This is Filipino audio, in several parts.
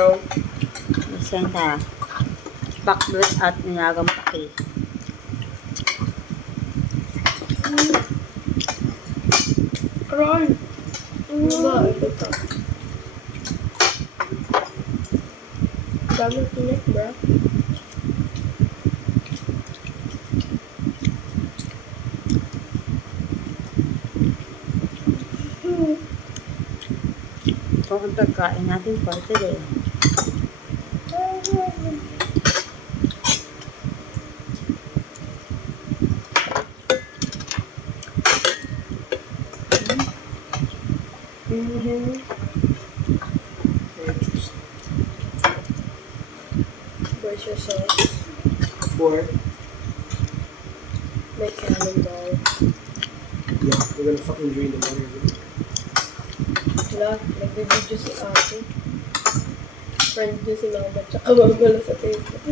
daw. Masenta. Pakbet at nilagang paki. Aray! Diba? Ito ka. Dami tinik, bro. Ito ang pagkain natin for today. Where's your sauce? 4. My cannonball. Yeah, we're gonna fucking drain the water. Wala, nagbibidyo si ate. Friend niya si mama, tsaka mamala sa Facebook.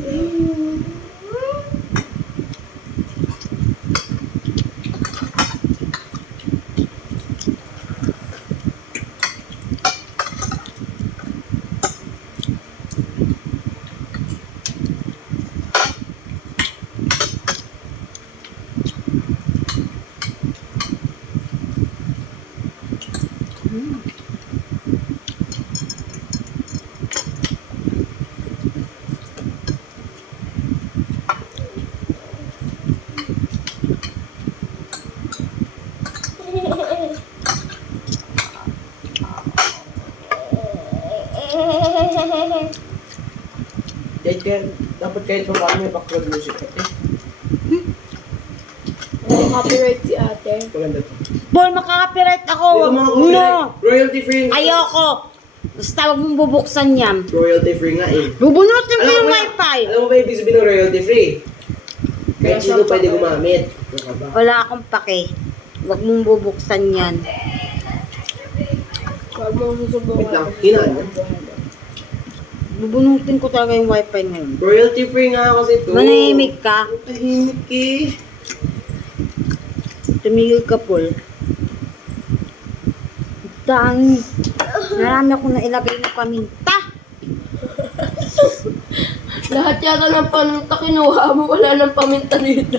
Dapat kahit pa paano may background music ate. Copyright si ate. Maganda to. Paul, makaka-copyright ako. No! Royalty free. Ayoko. Basta huwag mong bubuksan yan. Royalty free nga eh. Bubunutin ko Alam yung mo wifi. Alam mo ba ibig sabihin ng royalty free? Kahit sino pwede gumamit. Wala akong pake. Huwag mong bubuksan yan. Huwag mo susubukan. Wait lang, hinaan mo. Bubunutin ko talaga yung wifi ngayon. Royalty free nga kasi ito. Manahimik ka. Tahimik eh. Tumigil ka, Paul. Dang. Marami akong nailagay na paminta. Lahat yata ng paminta kinuha mo, wala nang paminta dito.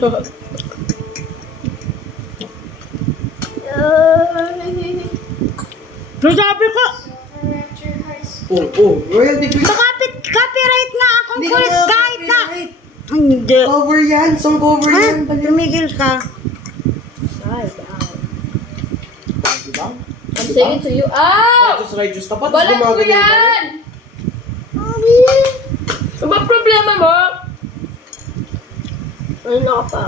Sabi ko, Royalty free. copyright nga akong Hindi kulit ka kahit na. copyright. Hindi. Cover yan. Song cover Ha? yan. Tumigil ka. Diba? I'm saying it to you. Ah! Righteous ka pa. Balat ko yan! Ano ba problema mo? Ano na ka pa?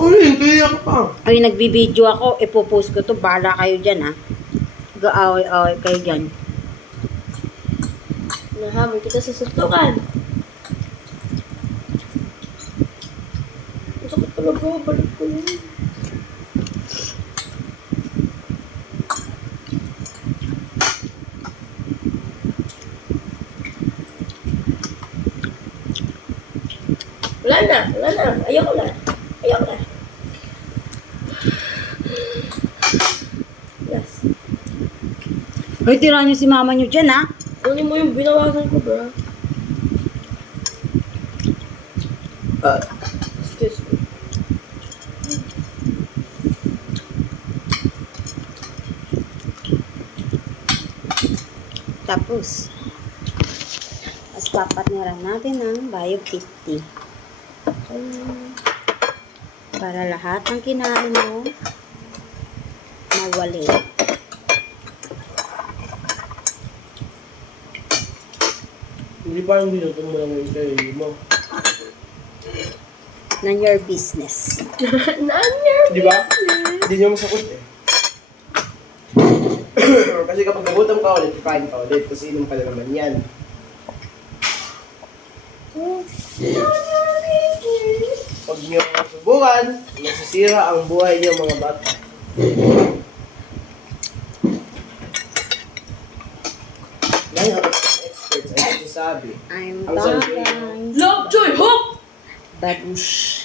Uy, kaya ka pa. Ay, nagbibideo ako. Ipopost ko to. Bahala kayo dyan, ha. Gaaway-away kayo dyan. Nahamon kita sa suntukan. Ang sakit talaga. Balik ko yun. Wala na. Ayoko na. Yes. Ay, tira niyo si mama niyo dyan, ha. Kunin mo yung binawasan ko, bro. Excuse me. Tapos, papatniran natin ng Bio 50. Para lahat ng kinain mo, mawali. Hindi pa yung minuto mo lang yung sarili mo. None your business. Di ba? Hindi niyo masakot eh. Kasi kapag nagutom ka ulit, kain ka ulit. Kasi inom ka na naman yan. Pag niyo subukan, masisira ang buhay niyo mga bata. Ngayon, ang experts ay nagsasabi. I'm Ang sabi- back, guys. Love, joy, hope! Badush.